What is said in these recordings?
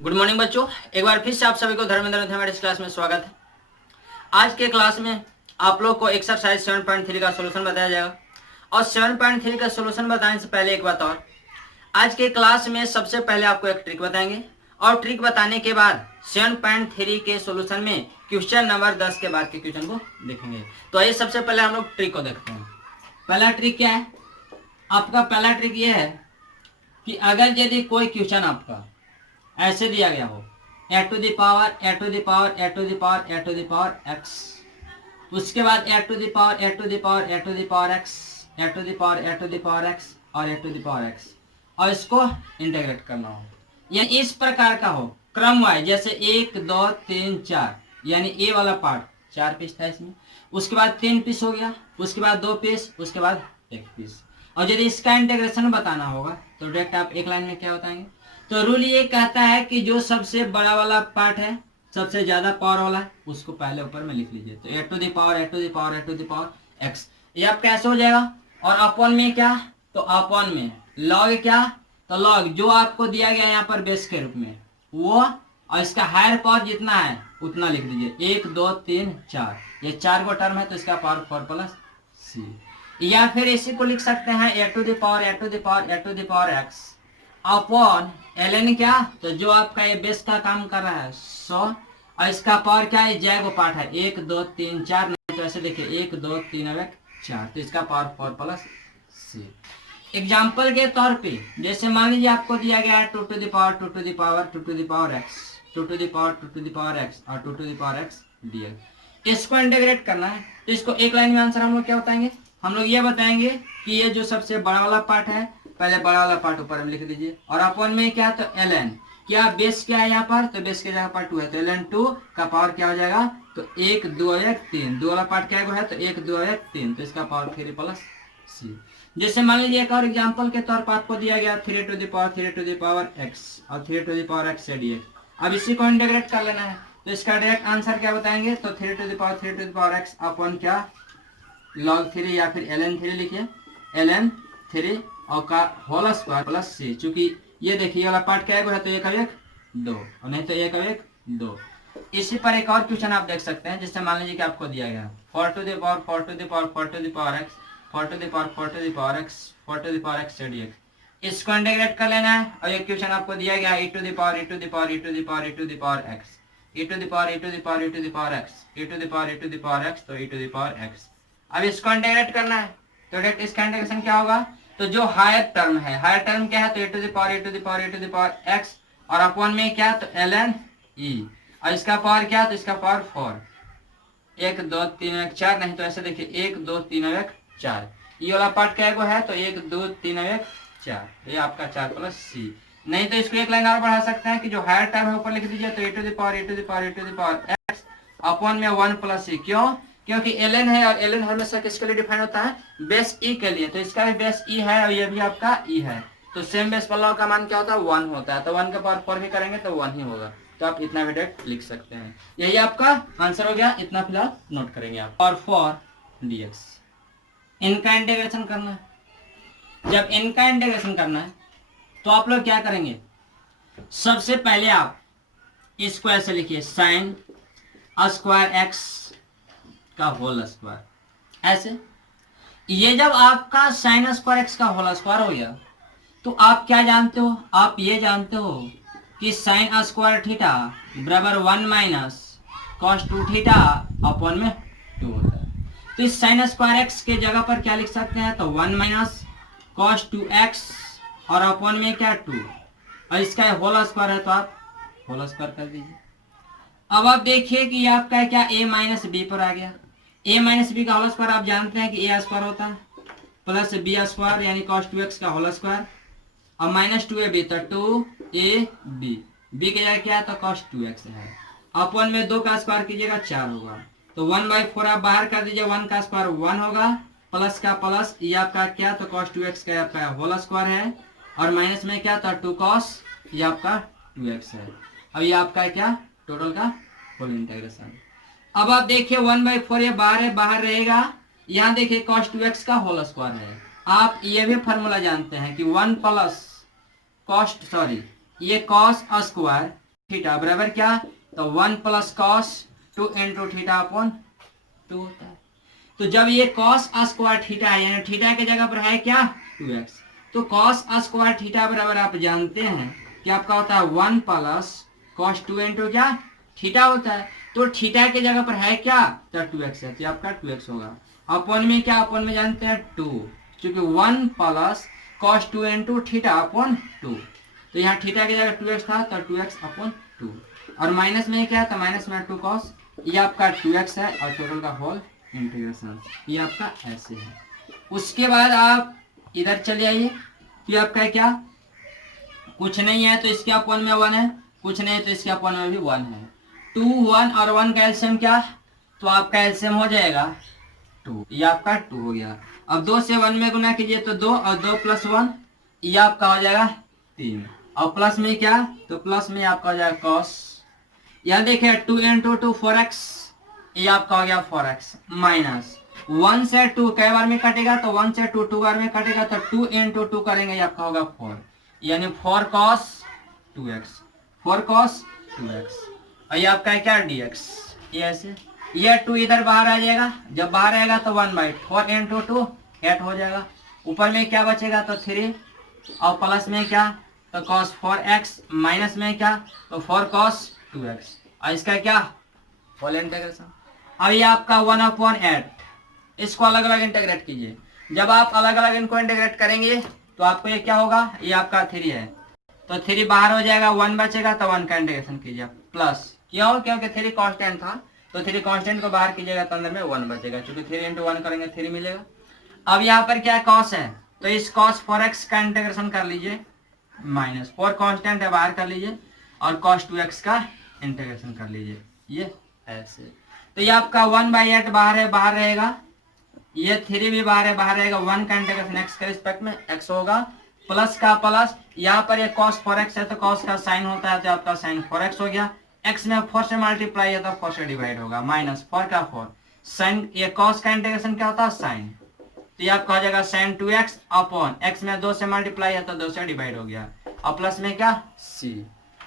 Good morning बच्चों, एक बार फिर से आप सभी को धर्मेंद्र मैथमेटिक्स क्लास में स्वागत है। आज के क्लास में आप लोग को एक्सरसाइज 7.3 का सॉल्यूशन बताया जाएगा। और 7.3 का सॉल्यूशन बताने से पहले एक बात और, आज के क्लास में सबसे पहले आपको एक ट्रिक बताएंगे और ट्रिक बताने के बाद 7.3 के सॉल्यूशन में क्वेश्चन नंबर 10 के बाद के क्वेश्चन को देखेंगे। तो आइए सबसे पहले हम लोग ट्रिक को देखते हैं। पहला ट्रिक क्या है? आपका पहला ट्रिक ये है कि अगर यदि कोई क्वेश्चन आपका ऐसे दिया गया हो a to the power a to the power a to the power a to the power x, उसके बाद a to the power a to the power a to the power x, a to the power a to the power x और a to the power x, और इसको integrate करना हो, यानी इस प्रकार का हो क्रम वाइज, जैसे 1 2 3 4, यानी ए वाला पार्ट 4 पीस था इसमें, उसके बाद 3 पीस हो गया, उसके बाद 2 पीस, उसके बाद 1 पीस। और यदि इसका इंटीग्रेशन बताना होगा तो डायरेक्ट आप एक लाइन में क्या बताएंगे? तो रूल ये कहता है कि जो सबसे बड़ा वाला पार्ट है, सबसे ज्यादा पावर वाला है, उसको पहले ऊपर में लिख लीजिए। तो a to the power a to the power a to the power x, ये आप कैसे हो जाएगा? और अपॉन में क्या? तो अपॉन में लॉग क्या? तो लॉग जो आपको दिया गया यहाँ पर बेस के रूप में वो, और इसका हायर पावर जितना है उतना लिख दीजिए। 1 2 3 4, ये 4 को टर्म है तो इसका पावर 4 प्लस सी। या फिर इसी को लिख सकते हैं a to the power a to the power a to the power x upon ln क्या? तो जो आपका ये बेस का काम कर रहा है 100, और इसका पावर क्या है? जैगो पार्ट है 1 2 3 4, नहीं तो ऐसे देखिए 1 2 3 और 1 4, तो इसका पावर 4 प्लस सी। एग्जाम्पल के तौर पे जैसे मान लीजिए आपको दिया गया है 2 to the power 2 to the power 2 to the power x, 2 to the power 2 to the power x और 2 to the power x dx, इसको इंटीग्रेट करना है। तो इसको एक लाइन में आंसर हम लोग क्या बताएंगे? हम लोग ये बताएंगे कि ये जो सबसे बड़ा वाला पार्ट है, पहले बड़ा वाला पार्ट ऊपर में लिख दीजिए, और अपॉन में क्या? तो ln क्या? बेस क्या है यहाँ पर? तो बेस के जगह पर 2 है, तो ln 2 का पावर क्या हो जाएगा? तो 1 2 1 3, दो वाला पार्ट क्या है? तो 1 2 1 3, तो इसका पावर 3 प्लस सी। जैसे मान लीजिए एक और एग्जांपल के तौर पर आपको दिया गया 3 टू द पावर x और 3 to the power x dx। अब इसी को इंटीग्रेट कर लेना है, तो इसका डायरेक्ट आंसर क्या बताएंगे? तो 3 to the power x upon क्या? log 3 या फिर ln 3 लिखिए, ln 3 और का होल स्क्वायर प्लस सी। चूंकि ये देखिए वाला पार्ट क्या है? तो 1 और 1 2, और नहीं तो 1 और 1 2। इसी पर एक और क्वेश्चन आप देख सकते हैं, जिससे मान लीजिए कि आपको दिया गया 4 to the power 4 to the power 4 to the power x 4 to the power 4 to the power x 4 to the power x dx, इसको इंटीग्रेट कर लेना है। और एक क्वेश्चन आपको दिया गया e to the power e to the power e to the power e to the power x, e to the power e to the power e to the power x, e to the power e to the power x, तो e to the power x। अब इसको integrate करना है, तो direct इसका integration क्या होगा? तो जो हायर टर्म है, हायर टर्म क्या है? तो e to the power e to the power e to the power x, और अपॉन में क्या? तो ln e, और इसका पावर क्या? तो इसका पावर 4 1 2 3 1 4, नहीं तो ऐसे देखिए 1 2 3 और 1 4, ये वाला पार्ट क्या है? तो 1 2 3 और 1 4, ये आपका 4 प्लस सी। नहीं तो इसको एक लाइन और बढ़ा सकते हैं कि जो हायर टर्म है ऊपर लिख दीजिए, तो e to the power e to the power e to the power x upon में 1 प्लस सी। क्यों? क्योंकि ln है, और ln हमेशा किसके लिए डिफाइन होता है? बेस e के लिए, तो इसका भी बेस e है और ये भी आपका e है, तो सेम बेस वाला का मान क्या होता है? 1 होता है, तो 1 का पावर 4 भी करेंगे तो 1 ही होगा, तो आप इतना भी डायरेक्ट लिख सकते हैं। यही आपका आंसर हो गया, इतना फिलहाल नोट करेंगे आप। और 4 dx, इनका इंटीग्रेशन करना है। जब इनका इंटीग्रेशन करना है तो आप लोग क्या करेंगे? सबसे पहले आप इसको ऐसे लिखिए, साइन स्क्वायर एक्स का होल स्क्वायर, ऐसे। ये जब आपका साइन स्क्वायर एक्स का होल स्क्वायर हो गया तो आप क्या जानते हो? आप ये जानते हो कि साइन स्क्वायर थीटा बराबर 1 माइनस कॉस 2 थीटा अपॉन में 2 होता है। तो इस साइन स्क्वायर एक्स के जगह पर क्या लिख सकते हैं? तो 1 माइनस कॉस 2x और अपॉन में क्या? 2, और इसका होल स्क्वायर है तो आप होल स्क्वायर कर दीजिए। अब आप देखिए कि आपका क्या? a माइनस बी पर आ गया। a माइनस बी का होल स्क्वायर आप जानते हैं कि a स्क्वायर होता है प्लस बी स्क्वायर, यानी कॉस 2x का होल स्क्वायर, और माइनस 2ab, तो 2ab, b के जगह क्या है? तो कॉस 2x है, अपॉन में 2 का स्क्वायर कीजिएगा 4 होगा, तो 1/4 आप बाहर कर दीजिए, 1 का स्क्वायर 1 होगा, प्लस का प्लस, ये आपका क्या? तो कॉस 2x का आपका होल स्क्वायर है, और माइनस में क्या? तो 2 कॉस, ये आपका 2x है। अब ये आपका क्या? टोटल का होल इंटीग्रेशन। अब आप देखिए 1/4 ये बाहर है, बाहर रहेगा, यहाँ देखिए cos 2x का होल स्क्वायर है। आप ये भी फॉर्मूला जानते हैं कि 1 प्लस कॉस्ट, सॉरी ये कॉस स्क्वायर थीटा बराबर क्या, तो 1 plus cos 2 into theta upon 2 होता है। तो जब ये कॉस स्क्वायर थीटा है यानी थीटा की जगह पर है क्या 2x, तो कॉस स्क्वायर थीटा बराबर आप जानते हैं कि आपका होता है 1 प्लस कॉस 2 इंटू क्या थीटा होता है। तो थीटा की जगह पर है क्या, तो 2x है, तो आपका 2x होगा। अपॉन में क्या, अपॉन में जानते हैं 2, क्योंकि 1 plus cos 2 into theta upon 2, तो यहाँ थीटा की जगह 2x था तो 2x अपॉन 2, और माइनस में क्या था, माइनस में 2 कॉस, ये आपका 2x है और टोटल का होल इंटीग्रेशन, ये आपका ऐसे है। उसके बाद आप इधर चले आइए, तो आपका क्या, कुछ नहीं है तो इसके अपॉन में 1 है, कुछ नहीं है तो इसके अपॉन में भी 1 है। 2 1 और 1 का एलसीएम क्या, तो आपका एलसीएम हो जाएगा 2, ये आपका 2 हो गया। अब 2 से 1 में गुना कीजिए तो 2 और 2 प्लस 1, ये आपका हो जाएगा 3, और प्लस में क्या, तो प्लस में आपका हो जाएगा कॉस, यहाँ देखिए 2 इंटू 2 4x, ये आपका हो गया 4x, माइनस 1 से 2 कई बार में कटेगा, तो 1 से 2 2 बार में कटेगा, तो 2 इंटू 2 करेंगे, ये आपका होगा 4, यानी 4 cos 2x, 4 cos 2x, और ये आपका है क्या dx, ये ऐसे, ये 2 इधर बाहर आ जाएगा, जब बाहर आएगा तो 1/4 इंटू 2 8 हो जाएगा, ऊपर में क्या बचेगा तो 3, और प्लस में क्या, तो cos 4x, माइनस में क्या, तो 4 cos 2x, और इसका क्या होल इंटीग्रेशन। अब ये आपका 1/8, इसको अलग अलग इंटीग्रेट कीजिए, जब आप अलग अलग इनको इंटीग्रेट करेंगे तो आपको ये क्या होगा, ये आपका 3 है, तो 3 बाहर हो जाएगा, 1 बचेगा, तो 1 का इंटीग्रेशन कीजिए प्लस, क्यों, क्योंकि 3 कांस्टेंट था, तो 3 कांस्टेंट को बाहर कीजिएगा तो अंदर में 1 बचेगा, क्योंकि 3 इंटू 1 करेंगे 3 मिलेगा। अब यहाँ पर क्या कॉस है, तो इस cos 4x का इंटीग्रेशन कर लीजिए, माइनस 4 कांस्टेंट है बाहर कर लीजिए, और cos 2x का इंटीग्रेशन कर लीजिए, ये ऐसे, तो ये आपका 1/8 बाहर है, बाहर रहेगा, ये 3 भी बाहर है, बाहर रहेगा, 1 का इंटीग्रेशन x के रिस्पेक्ट में x होगा, प्लस का प्लस, यहाँ पर ये cos 4x है तो cos का साइन होता है, तो आपका साइन 4x हो गया, x में 4 से मल्टीप्लाई है तो 4 से डिवाइड होगा, माइनस 4 का 4, साइन, ये cos का इंटीग्रेशन क्या होता है साइन, तो ये आपका हो जाएगा साइन 2x अपॉन x में 2 से मल्टीप्लाई है तो 2 से डिवाइड हो गया, और प्लस में क्या c।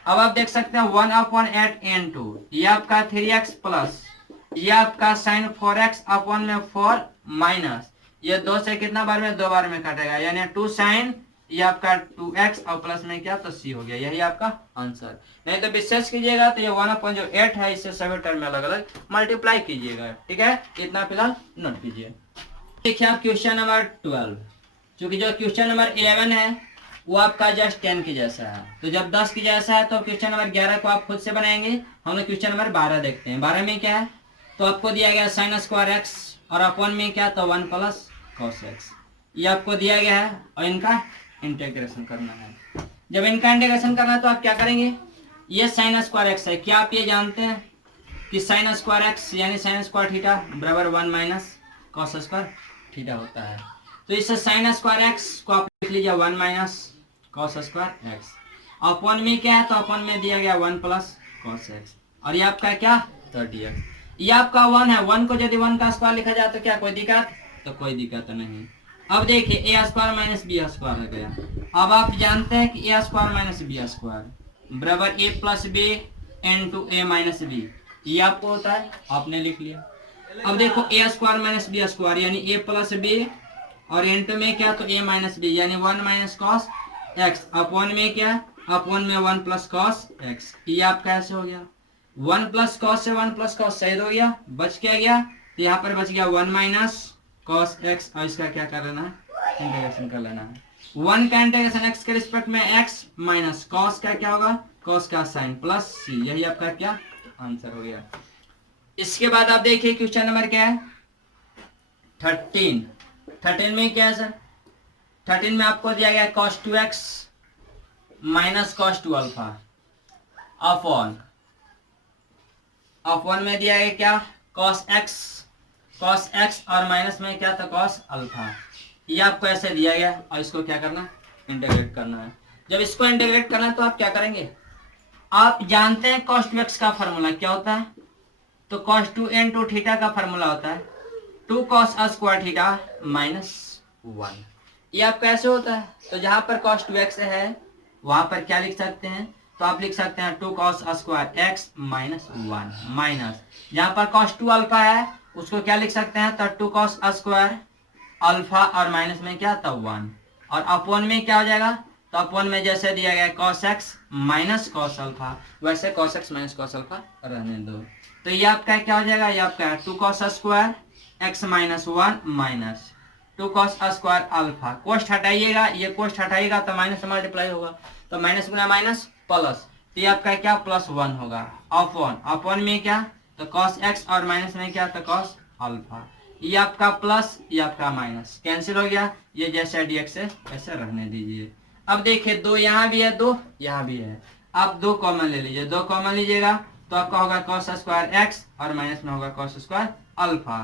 अब आप देख सकते हैं 1/8 इंटू ये आपका 3x प्लस ये आपका साइन 4x अपॉन में 4 माइनस ये 2 से कितना बार में 2 बार में काटेगा, यानी 2 साइन ये आपका 2x और प्लस में क्या तो c हो गया, यही आपका आंसर। नहीं तो विशेष कीजिएगा तो ये 1/8 है, इससे सभी टर्म में अलग अलग मल्टीप्लाई कीजिएगा, ठीक है, इतना फिलहाल नोट कीजिए। देखिए आप क्वेश्चन नंबर 12, क्योंकि जो क्वेश्चन नंबर 11 है वो आपका जस्ट 10 के जैसा है, तो जब 10 के जैसा है तो क्वेश्चन नंबर 11 को आप खुद से बनाएंगे। हम लोग क्वेश्चन नंबर 12 देखते हैं। 12 में क्या है, तो आपको दिया गया साइन स्क्वायर एक्स और अपॉन में क्या तो 1 प्लस कॉस एक्स, ये आपको दिया गया है और इनका इंटीग्रेशन करना है। जब इनका इंटीग्रेशन करना है तो आप क्या करेंगे, ये साइन स्क्वायर एक्स है, क्या आप ये जानते हैं कि साइन स्क्वायर एक्स यानी साइन स्क्वायर थीटा बराबर 1 माइनस कॉस स्क्वायर थीटा होता है। तो इससे साइन स्क्वायर एक्स को आप लिख लीजिए 1 minus cos square x, upon में क्या है तो अपॉन में दिया गया 1 प्लस कॉस एक्स, और ये आपका क्या 30x, ये आपका 1 है, 1 को यदि 1 का स्क्वायर लिखा जाए तो क्या कोई दिक्कत, तो कोई दिक्कत नहीं। अब देखिए a square minus b square हो गया। अब आप जानते हैं कि a square minus b square बराबर a plus b into a minus b, ये आपको होता है, आपने लिख लिया। अब देखो a square minus b square यानी a प्लस बी और इंटू में क्या तो a माइनस बी यानी 1 माइनस कॉस एक्स, अपॉन में क्या अपॉन में 1 प्लस कॉस एक्स, ये आपका ऐसे हो गया 1 प्लस कॉस से 1 प्लस कॉस सही हो गया, बच क्या गया, तो यहाँ पर बच गया 1 माइनस कॉस एक्स, और इसका क्या कर लेना है इंटीग्रेशन कर लेना है। 1 का इंटीग्रेशन x के रिस्पेक्ट में x माइनस कॉस का क्या होगा कॉस का साइन प्लस c, यही आपका क्या आंसर हो गया। इसके बाद आप देखिए क्वेश्चन नंबर क्या है 13 में क्या है सर, 13 में आपको दिया गया cos 2x minus cos 2 alpha upon में दिया गया क्या cos x और माइनस में क्या था cos अल्फा, ये आपको ऐसे दिया गया और इसको क्या करना इंटीग्रेट करना है। जब इसको इंटीग्रेट करना है तो आप क्या करेंगे, आप जानते हैं cos 2x का फॉर्मूला क्या होता है, तो cos 2 इंटू थीटा का फॉर्मूला होता है 2 cos स्क्वायर थीटा माइनस 1, ये आपका ऐसे होता है। तो जहां पर cos 2x है वहां पर क्या लिख सकते हैं, तो तो आप लिख सकते हैं 2 cos square x minus 1 minus, यहाँ पर cos 2 अल्फा है उसको क्या लिख सकते हैं, तो 2 cos स्क्वायर अल्फा और माइनस में क्या, तो 1, और अपॉन में क्या हो जाएगा, तो अपॉन में जैसे दिया गया cos x minus cos alpha वैसे cos x minus cos alpha रहने दो। तो ये आपका क्या हो जाएगा, ये आपका 2 cos square x minus 1 minus 2 cos square alpha, कोष्ट हटाइएगा, ये कोष्ट हटाइएगा तो माइनस से मल्टीप्लाई होगा, तो माइनस गुना माइनस प्लस, तो ये आपका क्या प्लस 1 होगा, अपॉन अपॉन में क्या, तो cos x और माइनस में क्या, तो cos अल्फा, ये आपका प्लस ये आपका माइनस कैंसिल हो गया, ये जैसे dx है वैसे रहने दीजिए। अब देखिए 2 यहाँ भी है 2 यहाँ भी है, आप 2 कॉमन ले लीजिए, 2 कॉमन लीजिएगा तो आपका होगा cos स्क्वायर एक्स और माइनस में होगा cos स्क्वायर अल्फा,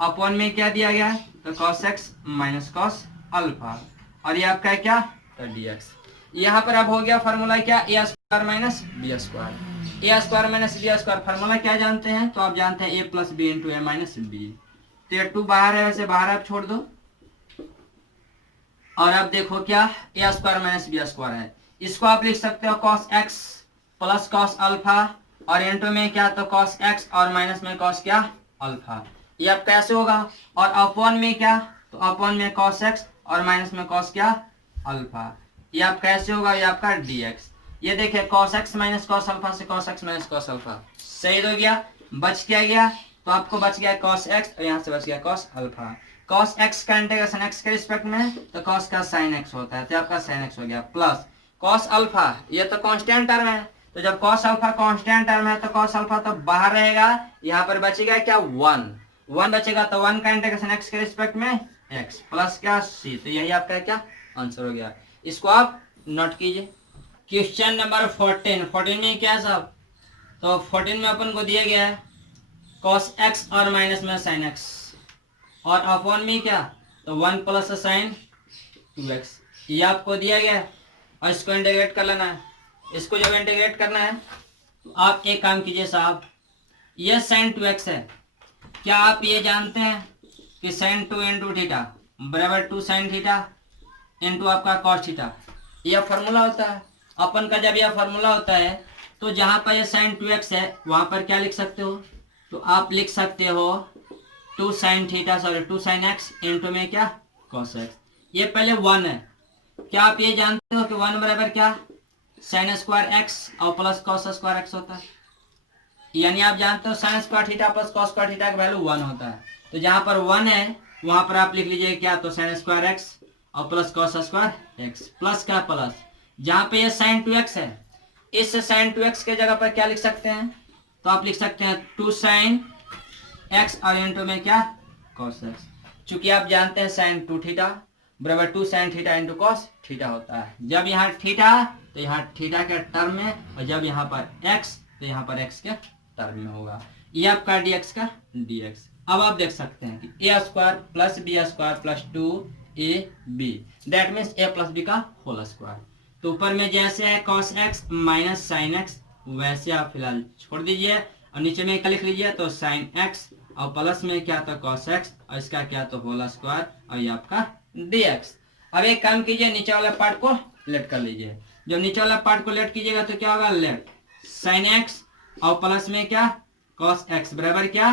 अपॉन में क्या दिया गया है, तो cos x minus cos alpha, और ये आपका क्या, तो dx। यहाँ पर अब हो गया फार्मूला क्या, a square minus b square, a square minus b square formula क्या जानते हैं, तो आप जानते हैं a plus b into a minus b, तो ये 2 बाहर है वैसे बाहर आप छोड़ दो, और अब देखो क्या a square minus b square है, इसको आप लिख सकते हो cos x plus cos alpha और इंटू में क्या, तो cos x और माइनस में cos क्या अल्फा, ये अब कैसे होगा, और अपॉन में क्या, तो अपॉन में cos x और माइनस में cos क्या अल्फा, ये आप कैसे होगा, ये आपका dx। ये देखिए cos x minus cos alpha से cos x minus cos alpha सही हो गया, बच क्या गया, तो आपको बच गया cos x और यहाँ से बच गया cos अल्फा, cos x का इंटीग्रेशन x के रिस्पेक्ट में, तो cos का sin x होता है, तो आपका sin x हो गया, प्लस cos अल्फा ये तो कांस्टेंट टर्म है, तो जब cos अल्फा कांस्टेंट टर्म है तो cos अल्फा तो बाहर रहेगा, यहाँ पर बचेगा क्या 1 बचेगा, तो 1 का इंटीग्रेशन x के रिस्पेक्ट में x प्लस क्या c, तो यही आपका क्या आंसर हो गया, इसको आप नोट कीजिए। क्वेश्चन नंबर 14 में क्या है साहब, तो 14 में अपन को दिया गया है cos x और माइनस में sin x और अपॉन में क्या, तो 1 प्लस साइन 2x, ये आपको दिया गया है और इसको इंटीग्रेट कर लेना है। इसको जब इंटीग्रेट करना है तो आप एक काम कीजिए साहब, ये साइन 2x है, क्या आप ये जानते हैं कि साइन 2 इंटू थीटा बराबर 2 साइन थीटा इंटू आपका कॉस थीटा, यह फार्मूला होता है अपन का। जब यह फार्मूला होता है तो जहाँ पर ये साइन 2x है वहाँ पर क्या लिख सकते हो, तो आप लिख सकते हो 2 sine theta sorry 2 sine x into में क्या cos x, ये पहले 1 है, क्या आप ये जानते हो कि 1 बराबर क्या साइन स्क्वायर x और प्लस cos स्क्वायर x होता है, यानी आप जानते हो sine square theta plus cos square theta का वैल्यू 1 होता है, तो जहाँ पर 1 है वहाँ पर आप लिख लीजिए क्या, तो साइन स्क्वायर x और plus cos square x plus क्या प्लस, जहाँ पे ये साइन 2x है इस साइन 2x के जगह पर क्या लिख सकते हैं, तो आप लिख सकते हैं 2 साइन x और इंटू में क्या cos x, चूंकि आप जानते हैं साइन 2 थीटा बराबर 2 sine theta into cos theta होता है, जब यहाँ थीटा तो यहाँ थीटा के टर्म में, और जब यहाँ पर x तो यहाँ पर x के टर्म में होगा, ये आपका dx का dx। अब आप देख सकते हैं कि a square plus b square plus 2ab that means a plus b का होल स्क्वायर, तो ऊपर में जैसे है cos x minus sine x वैसे आप फिलहाल छोड़ दीजिए, और नीचे में क्या लिख लीजिए, तो साइन x और प्लस में क्या, तो cos x और इसका क्या, तो होल स्क्वायर और ये आपका dx। अब एक काम कीजिए, नीचे वाला पार्ट को लेट कर लीजिए, जब नीचे वाला पार्ट को लेट कीजिएगा तो क्या होगा, लेट साइन x और प्लस में क्या cos x बराबर क्या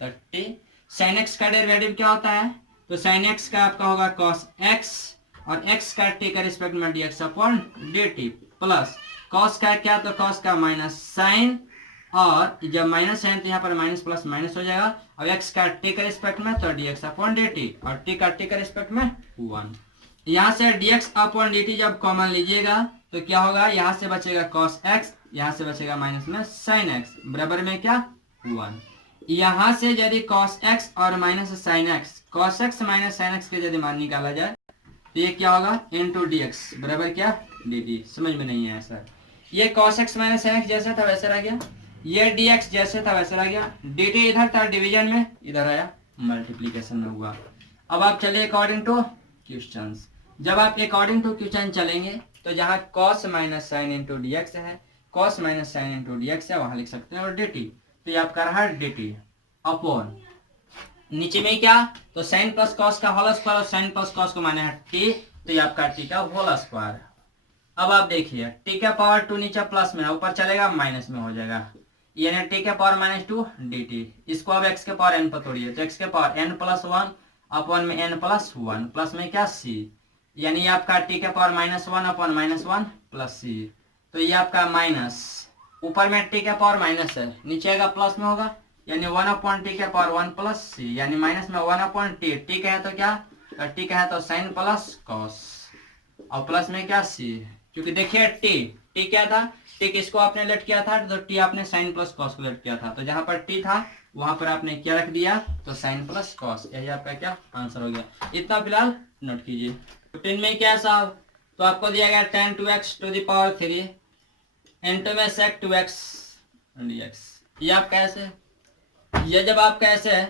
30, साइन x का डेरिवेटिव क्या होता है, तो साइन x का आपका होगा cos x और x का t का रिस्पेक्ट में dx upon dt plus cos का क्या, तो cos का माइनस साइन, और जब माइनस साइन तो यहाँ पर माइनस प्लस माइनस हो जाएगा, और x का t का रिस्पेक्ट में तो dx अपॉन dt और t का रिस्पेक्ट में 1, यहाँ से dx अपॉन dt जब कॉमन लीजिएगा तो क्या होगा, यहाँ से बचेगा cos x, यहाँ से बचेगा माइनस में sin x बराबर में क्या 1, यहाँ से यदि cos x और minus sin x cos x minus sin x के यदि मान निकाला जाए तो ये क्या होगा इंटू dx बराबर क्या dt। समझ में नहीं आया सर, ये cos x minus sin x जैसे था वैसे रह गया, ये dx जैसे था वैसे रह गया, dt इधर था डिवीजन में, इधर आया मल्टीप्लीकेशन में हुआ। अब आप चलिए अकॉर्डिंग टू क्वेश्चंस, जब आप अकॉर्डिंग टू क्वेश्चन चलेंगे तो जहाँ cos minus sine into dx है, cos minus sine into dx है, वहां लिख सकते हैं और dt, तो ये आपका रहा dt अपॉन नीचे में क्या, तो साइन प्लस cos का होल स्क्वायर और साइन प्लस cos को माने है t, तो ये आपका t का होल स्क्वायर। अब आप देखिए टी का पावर 2 नीचे प्लस में, ऊपर चलेगा माइनस में हो जाएगा, यानी टी के पावर -2 dt। इसको अब x के पावर n पर तोड़िए तो x के पावर n+1 अपॉन में n+1 प्लस में क्या c, यानी आपका टी के पावर -1 अपॉन -1 प्लस c। तो ये आपका माइनस, ऊपर में टी का पावर माइनस है, नीचे आएगा प्लस में होगा, यानी 1 अपॉन टी का पावर 1 प्लस सी, यानी माइनस में 1 अपॉन टी, टी का है तो क्या, टी का है तो साइन प्लस कॉस, और प्लस में क्या सी, क्योंकि देखिए टी क्या था, टी किसको आपने लेट किया था, तो टी आपने साइन प्लस कॉस को लेट किया था, तो जहां पर टी था वहां पर आपने क्या रख दिया, तो साइन प्लस कॉस, यही आपका क्या आंसर हो गया। इतना फिलहाल नोट कीजिए। 15 में क्या साहब, तो आपको दिया गया tan 2x to the power 3 into में sec 2x dx। ये आप कैसे, ये जब आप कैसे है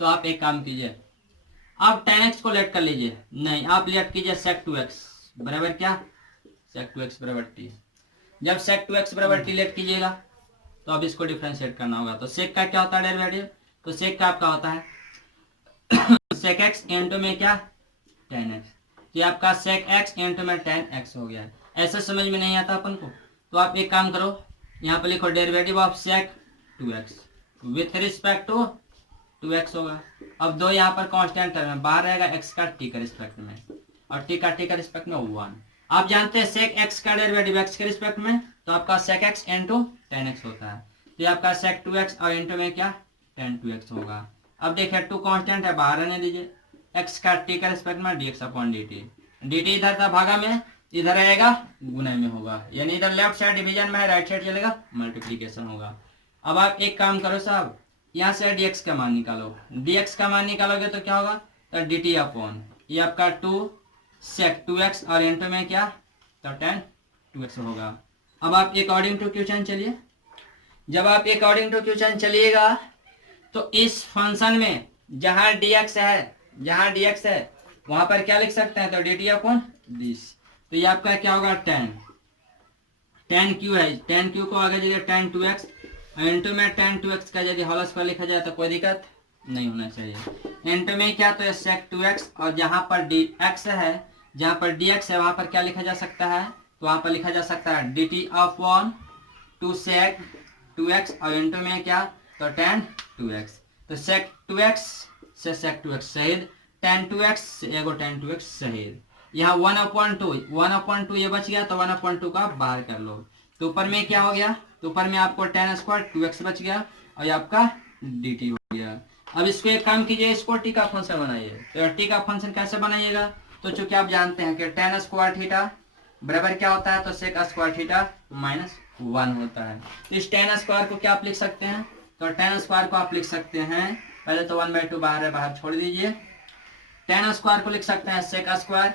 तो आप एक काम कीजिए, आप tan x को लेट कर लीजिए, नहीं आप लेट कीजिए sec 2x बराबर क्या, sec 2x बराबर t। जब sec 2x बराबर t लेट कीजिएगा तो अब इसको डिफरेंशिएट करना होगा, तो sec का क्या होता है डेरिवेटिव, तो sec का आपका होता है sec x इंटू में क्या tan x, ये आपका sec x इंटू में tan x हो गया। ऐसे समझ में नहीं आता अपन को, तो आप एक काम करो, यहाँ पर लिखो derivative of sec 2x with respect to 2x होगा। अब दो यहाँ पर कांस्टेंट है, बाहर रहेगा x का t का रिस्पेक्ट में, और t का रिस्पेक्ट में 1। आप जानते हैं sec x का डेरिवेटिव x के रिस्पेक्ट में, तो आपका sec x into tan x होता है, तो आपका sec 2x और इंटू में क्या tan 2x होगा। अब देखिए 2 कांस्टेंट है, बाहर रहने दीजिए, x का t का रिस्पेक्ट में dx अपॉन dt, dt इधर था भागा में, इधर आएगा गुना में होगा, यानी इधर लेफ्ट साइड डिवीजन में है, राइट साइड चलेगा मल्टीप्लीकेशन होगा। अब आप एक काम करो साहब, यहाँ से dx का मान निकालो, dx का मान निकालोगे तो क्या होगा, तो dt अपॉन ये आपका 2 sec 2x और इंटू में क्या, तो tan 2x होगा। अब आप अकॉर्डिंग टू क्वेश्चन चलिए, जब आप अकॉर्डिंग टू क्वेश्चन चलिएगा तो इस फंक्शन में जहां dx है वहां पर क्या लिख सकते हैं, तो dt अपॉन दिस, तो ये आपका क्या होगा tan q है, tan q को आगे जगह tan 2x इंटू में tan 2x का यदि होल स्क्वायर लिखा जाए तो कोई दिक्कत नहीं होना चाहिए। इंटू में क्या, तो sec 2x और जहां पर dx है, जहां पर dx है वहां पर क्या लिखा जा सकता है, तो वहां पर लिखा जा सकता है dt अपॉन 2 sec 2x और इंटू में क्या, तो tan 2x, तो sec 2x से sec 2x शहीद, tan 2x से एगो tan 2x शहीद, यहाँ 1/2 ये बच गया, तो 1/2 का बाहर कर लो, तो ऊपर में क्या हो गया, तो ऊपर में आपको tan स्क्वायर 2x बच गया और ये आपका dt हो गया। अब इसको एक काम कीजिए, इसको t का फंक्शन बनाइए, तो t का फंक्शन कैसे बनाइएगा, तो चूंकि आप जानते हैं कि tan स्क्वायर थीटा बराबर क्या होता है, तो sec स्क्वायर थीटा -1 होता है। तो इस tan स्क्वायर को क्या आप लिख सकते हैं, तो tan स्क्वायर को आप लिख सकते हैं, पहले तो 1/2 बाहर है, बाहर छोड़ दीजिए, tan स्क्वायर को लिख सकते हैं sec स्क्वायर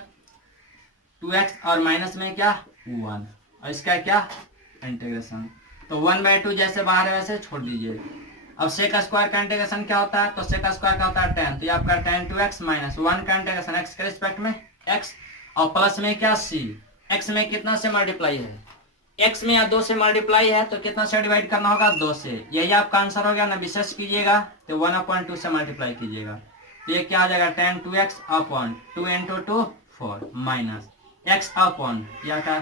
2x और माइनस में क्या 1, और इसका क्या इंटीग्रेशन, तो 1/2 जैसे बाहर है वैसे छोड़ दीजिए। अब sec स्क्वायर का इंटीग्रेशन क्या होता है, तो sec स्क्वायर का होता है tan, तो ये आपका tan 2x माइनस 1 का इंटीग्रेशन x के रिस्पेक्ट में x, और प्लस में क्या c, x में कितना से मल्टीप्लाई है, x में या 2 से मल्टीप्लाई है, तो कितना से डिवाइड करना होगा, 2 से, यही आपका आंसर हो गया ना, विशेष कीजिएगा तो 1/2 से मल्टीप्लाई कीजिएगा, तो ये क्या आ जाएगा tan 2x upon 2 into 2 4 minus x upon या का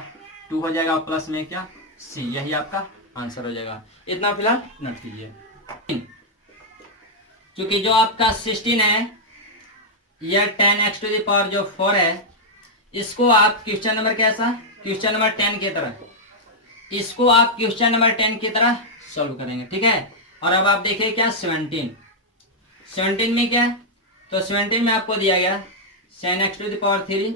2 हो जाएगा, प्लस में क्या c, यही आपका आंसर हो जाएगा। इतना फिलहाल नोट कीजिए, क्योंकि जो आपका 16 है यह tan x to the power जो 4 है, इसको आप क्वेश्चन नंबर कैसा, क्वेश्चन नंबर 10 की तरह, इसको आप क्वेश्चन नंबर 10 की तरह सॉल्व करेंगे, ठीक है। और अब आप देखिए क्या 17 में क्या है, तो 17 में आपको दिया गया sin x to the power 3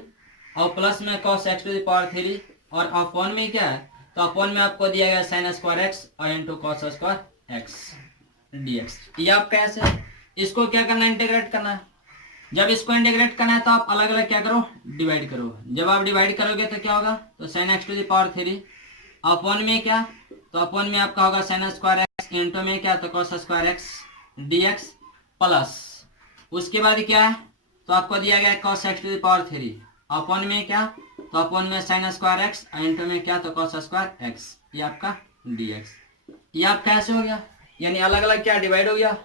और प्लस में cos x to the power 3, और अपॉन में क्या है, तो अपॉन में आपको दिया गया sin स्क्वायर x और into cos square x dx। ये आप कैसे, इसको क्या करना, इंटीग्रेट करना है। जब इसको इंटीग्रेट करना है तो आप अलग अलग क्या करो, डिवाइड करो। जब आप डिवाइड करोगे तो क्या होगा, तो sin x to the power 3 upon में क्या, तो अपॉन में आपका होगा sin स्क्वायर x इंटू में क्या, तो cos square x dx, plus उसके बाद क्या है, तो आपको दिया गया cos x to the power 3 upon में क्या, तो अपॉन में sin स्क्वायर x इंटू में क्या, तो cos स्क्वायर x, ये आपका dx। ये आप कैसे हो गया, यानी अलग अलग क्या डिवाइड हो गया।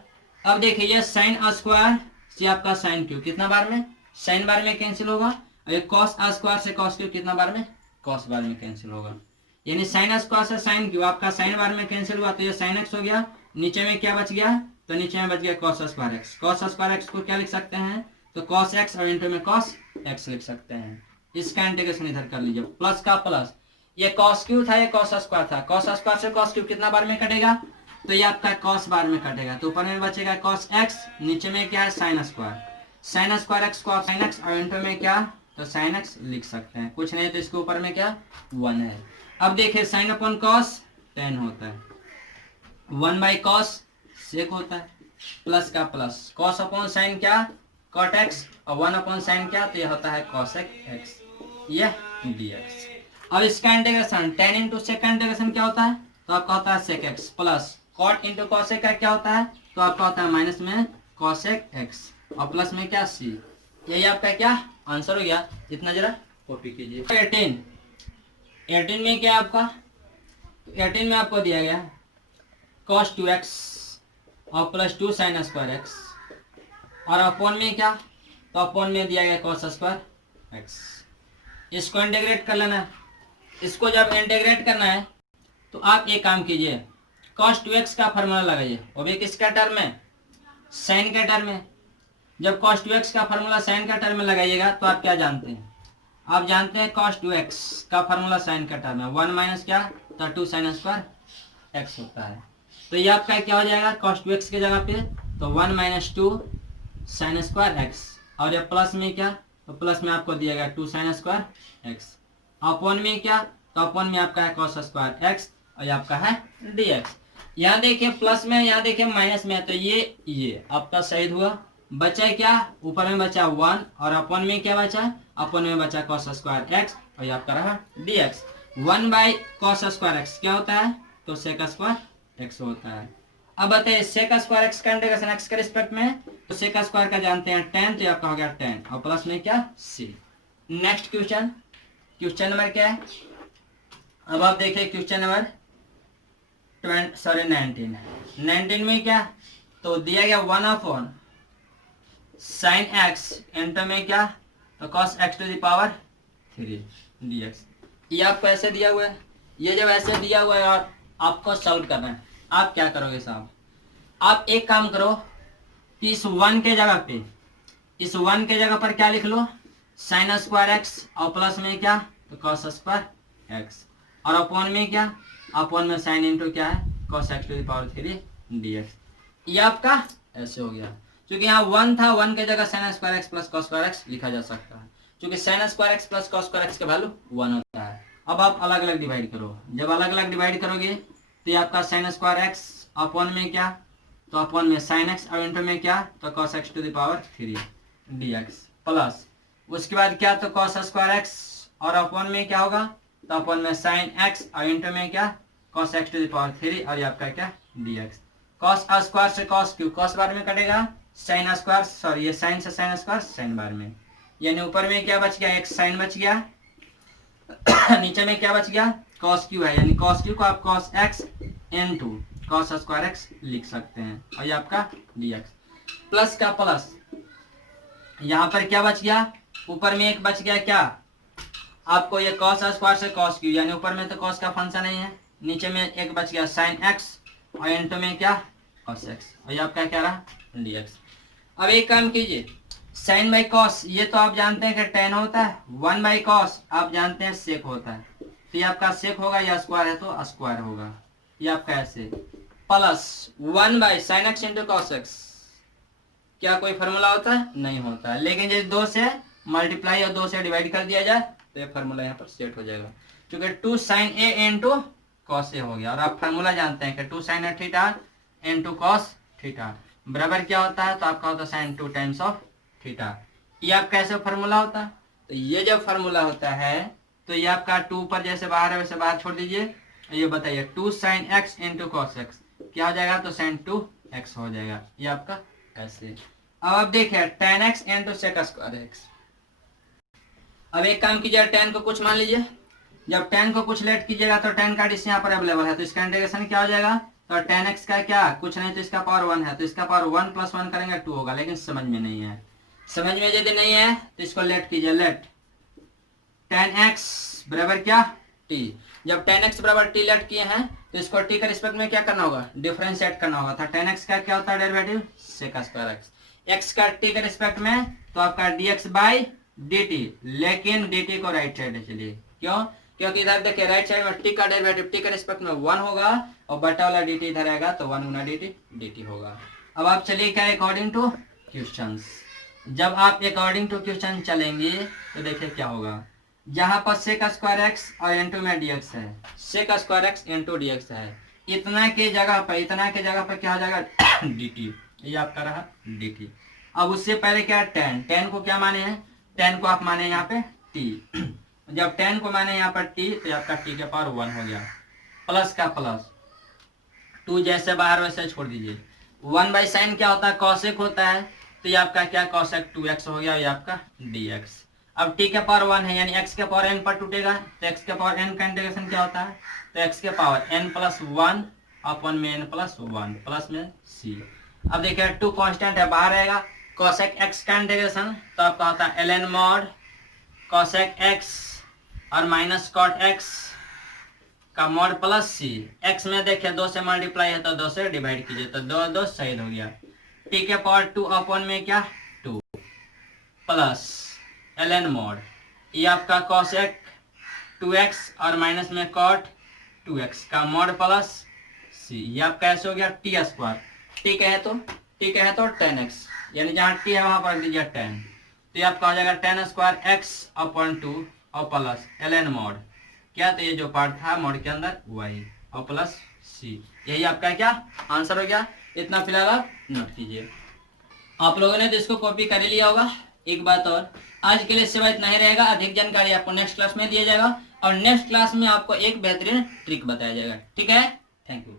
अब देखिए ये sin स्क्वायर से आपका sin क्यूब कितना बार में, sin बार में कैंसिल होगा, और ये cos स्क्वायर से cos क्यूब कितना बार में कॉस बार में कैंसिल होगा, यानी साइन स्क्वायर से साइन क्यू, आपका साइन बार में कैंसिल हुआ तो ये साइन एक्स हो गया, नीचे में क्या बच गया, तो नीचे में बच गया cos square x. Cos square x को क्या लिख सकते हैं, तो कॉस एक्स और इंटू में कॉस एक्स लिख सकते हैं। इसका इंटीग्रेशन इधर कर लीजिए, प्लस का प्लस, ये कॉस क्यू था, ये कॉस स्क्वायर था, कॉस स्क्वायर से कॉस क्यू कितना बार में कटेगा, तो ये आपका कॉस बार में कटेगा, तो ऊपर में बचेगा कॉस एक्स, नीचे में क्या है sign square, sine square x को आप साइन एक्स और इंटू में क्या, तो साइन एक्स लिख सकते हैं, कुछ नहीं तो इसके ऊपर में क्या 1 है। अब देखिए साइन अपॉन कॉस टेन होता है, 1 बाई कॉस सेक होता है, प्लस का प्लस, कॉस अपॉन साइन क्या कॉट एक्स, और 1 अपॉन साइन क्या, तो यह होता है कॉसेक एक्स, यह dx। अब इसका इंटीग्रेशन टेन इंटू सेक का इंटीग्रेशन क्या होता है, तो आपका होता है sec x, plus cot into cosec का क्या होता है, तो आपका होता है माइनस में कॉसेक एक्स, और प्लस में क्या सी। यही आपका क्या आंसर हो गया, इतना जरा कॉपी कीजिए। 18 में क्या आपका, 18 में आपको दिया गया cos 2x और प्लस 2 साइन स्क्वायर एक्स, और अपॉन में क्या, तो अपॉन में दिया गया cos स्क्वायर एक्स। इसको इंटीग्रेट कर लेना है, इसको जब इंटीग्रेट करना है तो आप एक काम कीजिए, cos 2x का फार्मूला लगाइए, वो भी किसका टर्म में, साइन के टर्म में। जब cos 2x का फार्मूला साइन का टर्म में लगाइएगा तो आप क्या जानते हैं, आप जानते हैं cos 2x का फार्मूला साइन का टर्म है, 1 माइनस क्या, तो 2 साइन स्क्वायर एक्स होता है, तो ये आपका क्या हो जाएगा cos 2x के जगह पे, तो 1 माइनस 2 साइन स्क्वायर एक्स, और ये प्लस में क्या, तो प्लस में आपको दिया गया 2 साइन स्क्वायर एक्स, अपॉन में क्या, तो अपॉन में आपका है cos स्क्वायर एक्स, और ये आपका है dx। यहाँ देखिए प्लस में, यहाँ देखिए माइनस में, तो ये आपका सही हुआ, बचा क्या, ऊपर में बचा 1, और अपॉन में क्या बचा, अपॉन में बचा cos स्क्वायर एक्स, और ये आपका रहा dx। 1 by cos square x क्या होता है, तो सेक स्क्वायर एक्स होता है। अब बताइए सेक स्क्वायर एक्स का इंटीग्रेशन एक्स के रिस्पेक्ट में, तो सेक स्क्वायर का जानते हैं 10, तो ये आपका हो गया 10, और प्लस में क्या c। Next question, question number क्या है, अब आप देखिए क्वेश्चन नंबर 19 में क्या, तो दिया गया 1 अपॉन साइन एक्स इंटू में क्या, तो cos x to the power 3 dx। ये आपको ऐसे दिया हुआ है, ये जब ऐसे दिया हुआ है और आपको सॉल्व करना है, आप क्या करोगे साहब, आप एक काम करो, इस 1 के जगह पे, इस 1 के जगह पर क्या लिख लो, साइन स्क्वायर एक्स, और प्लस में क्या, तो cos स्क्वायर एक्स, और अपॉन में क्या, अपॉन में साइन इंटू क्या है cos x to the power 3 dx। ये आपका ऐसे हो गया, क्योंकि यहाँ 1 था, 1 के जगह sine square x plus cos square x लिखा जा सकता है, क्योंकि sine square x plus cos square x का वैल्यू 1 होता है। अब आप अलग अलग डिवाइड करो, जब अलग अलग डिवाइड करोगे तो ये आपका साइन स्क्वायर एक्स अपॉन में क्या, तो अपॉन में साइन एक्स, और इंटू में क्या, तो cos x to the power 3 dx, plus उसके बाद क्या, तो cos स्क्वायर एक्स, और अपॉन में क्या होगा, तो अपॉन में साइन एक्स, और इंटू में क्या, cos x to the power 3, और ये आपका क्या dx। cos स्क्वायर से cos क्यू, cos बार में कटेगा, साइन स्क्वायर, सॉरी ये साइन से साइन स्क्वायर साइन बार में, यानी ऊपर में क्या बच गया, एक साइन बच गया, नीचे में क्या बच गया, cos क्यू है, यानी cos क्यू को आप cos x into cos square x लिख सकते हैं, और ये आपका dx। प्लस का प्लस, यहाँ पर क्या बच गया, ऊपर में एक बच गया क्या, आपको ये cos स्क्वायर से cos क्यू, यानी ऊपर में तो cos का फंक्शन नहीं है, नीचे में एक बच गया साइन x, और इनटू में क्या cos x, और ये आपका क्या रहा dx। अब एक काम कीजिए, साइन बाई कॉस ये तो आप जानते हैं कि टेन होता है, 1 बाई कॉस आप जानते हैं सेक होता है, तो ये आपका सेक होगा, या स्क्वायर है तो स्क्वायर होगा, ये आपका ऐसे, plus 1 by sine x into cos x, क्या कोई फार्मूला होता है, नहीं होता है, लेकिन यदि 2 से मल्टीप्लाई और 2 से डिवाइड कर दिया जाए तो ये फार्मूला यहाँ पर सेट हो जाएगा, क्योंकि 2 sign A into cos A हो गया, और आप फार्मूला जानते हैं कि 2 साइन ए थीटा इंटू कॉस थीटा बराबर क्या होता है, तो आपका होता है साइन 2 टाइम्स ऑफ थीटा। ये आपका कैसे फार्मूला होता है, तो ये जब फार्मूला होता है तो ये आपका 2 पर जैसे बाहर है वैसे बाहर छोड़ दीजिए, ये बताइए 2 sine x into cos x क्या हो जाएगा, तो साइन 2x हो जाएगा, ये आपका ऐसे। अब आप देखिए tan x into sec square x, अब एक काम कीजिए, tan को कुछ मान लीजिए, जब tan को कुछ लेट कीजिएगा तो tan का डिस यहाँ पर अवेलेबल है, तो इसका इंटीग्रेशन क्या हो जाएगा, तो tan x का क्या कुछ नहीं तो इसका पावर 1 है, तो इसका पावर 1 प्लस 1 करेंगे 2 होगा, लेकिन समझ में नहीं है, समझ में यदि नहीं है तो इसको लेट कीजिए, लेट tan x बराबर क्या t। जब tan x बराबर t लेट किए हैं तो इसको t के रिस्पेक्ट में क्या करना होगा, डिफरेंशिएट करना होगा। था tan x का क्या होता है derivative, sec square x। x का t के रिस्पेक्ट में तो आपका dx बाई dt, लेकिन dt को राइट साइड है, चलिए क्यों, क्योंकि इधर देखिए राइट साइड में t का डेरिवेटिव t के रिस्पेक्ट में 1 होगा और बटा वाला dt इधर आएगा तो 1 गुना dt होगा। अब आप चलिए क्या अकॉर्डिंग टू क्वेश्चंस, जब आप अकॉर्डिंग टू क्वेश्चन चलेंगे तो देखिए क्या होगा। जहां पर सेक स्क्वायर एक्स और इनटू में dx है, sec square x into dx है, इतना के जगह पर क्या हो जाएगा dt, ये आपका रहा dt। अब उससे पहले क्या tan को क्या माने हैं, tan को आप माने यहाँ पे t। जब tan को माने यहाँ पर t तो आपका t के पावर 1 हो गया, प्लस का प्लस 2 जैसे बाहर वैसे छोड़ दीजिए। 1 बाई साइन क्या होता है, कॉसेक होता है, तो ये आपका क्या कॉसेक 2x हो गया, ये आपका dx। अब t के पावर 1 है यानी x के पावर n पर टूटेगा, तो x के पावर n का इंटीग्रेशन क्या होता है, तो x के पावर n प्लस 1 अपन में n प्लस 1 प्लस में c। अब देखिए 2 कांस्टेंट है, बाहर आएगा कॉसेक x का इंटीग्रेशन तो आपका होता है ln mod कॉसेक x और माइनस कॉट x का मॉड प्लस c। x में देखिए 2 से मल्टीप्लाई है तो 2 से डिवाइड कीजिए तो 2 शहीद हो गया। t के पावर 2 अपन में क्या 2 प्लस ln mod, ये आपका cosec 2x और माइनस में cot 2x का मॉड प्लस c, ये आपका ऐसे हो गया t स्क्वायर। t कहे तो tan x, यानी जहाँ t है वहां पर रख दीजिए tan, तो ये आपका हो जाएगा tan स्क्वायर x अपन 2 और प्लस ln mod क्या, तो ये जो पार्ट था मॉड के अंदर y और प्लस c, यही आपका क्या आंसर हो गया। इतना फिलहाल आप नोट कीजिए। आप लोगों ने तो इसको कॉपी कर लिया होगा। एक बात और, आज के लिए सिवाय इतना ही रहेगा, अधिक जानकारी आपको नेक्स्ट क्लास में दिया जाएगा और नेक्स्ट क्लास में आपको एक बेहतरीन ट्रिक बताया जाएगा। ठीक है, थैंक यू।